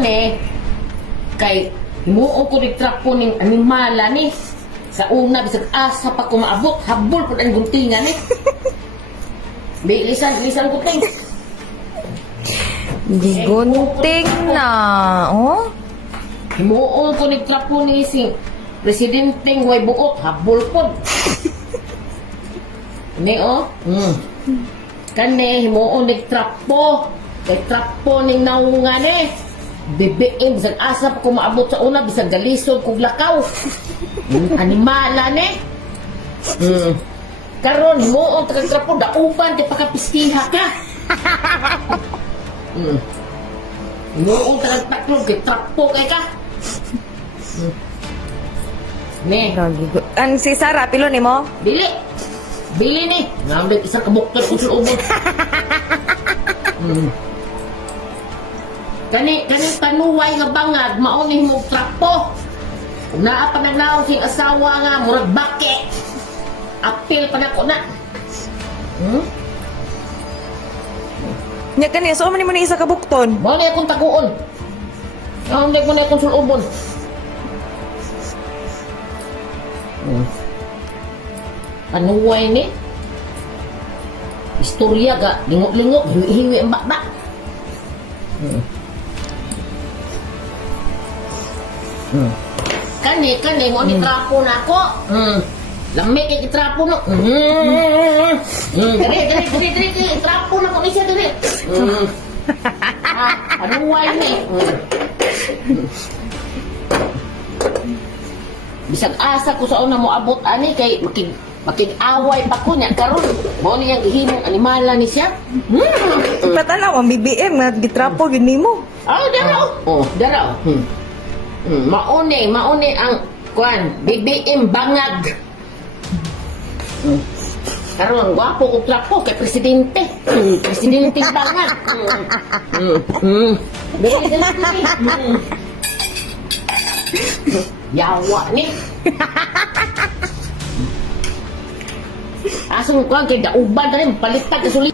ni kay himuon ko ni trapo ning animala ni. Sa una bisag asa pa ko maabot habol pud ang guntingan ni. Di lisan lisan ko ting Gigunting na. Oh? himuon ko ni trapo ni si presidenteng way buot habol pod ni oh. Hmm. kani himuon ni trapo kay trapo ning naunga ni bibiin bisag asa pa ko maabot sa una bisag galisod kog lakaw Hmm, animala ni hmm. karon himuon taga trapo dauban di pakapistiha ka hmm. himuon taga taklog kay trapo kay ka ni Gagigo. Ang si Sarah, pilo ni mo? Bili! Bili ni! Ngamit isang kabuktan ko sa ubod. hmm. Kani, kani tanuway nga bangag, maunih mo trapo. Naa pa nagnaon sing asawa nga, murag bake. Apil pa na ko na. Hmm? Nya kani, so man ni mo ni isa ka bukton. Mo na akong taguon. Ngamit mo na akong sulubon. Hmm. Panuway ni. Istorya ka, lingok-lingok, hingi ang bakbak. Hmm. Hmm. Kani, kani, mo ni trapo na ako. Hmm. Lamig kay trapo no. Hmm. Hmm. Dali, dali, dali, dali, dali. Trapo na ko ni siya dali. Hmm. ah, panuway ni. Hmm. Bisag asa ko sa una mo abot ani kay makig makig-away pa ko niya karon mo niyang gihimong animala ni siya. Hmm. Patanaw, ang BBM nga gitrapo gid nimo. Oh, daraw. Oh, daraw. Hmm. Hmm. Mauni, mauni ang kwan, BBM bangag. Hmm. Karon gwapo ko trapo kay presidente. Hmm. Presidente bangag. Dali, dali. Hmm. Yawa ni. Asong ko kay dauban tani palitan sulit.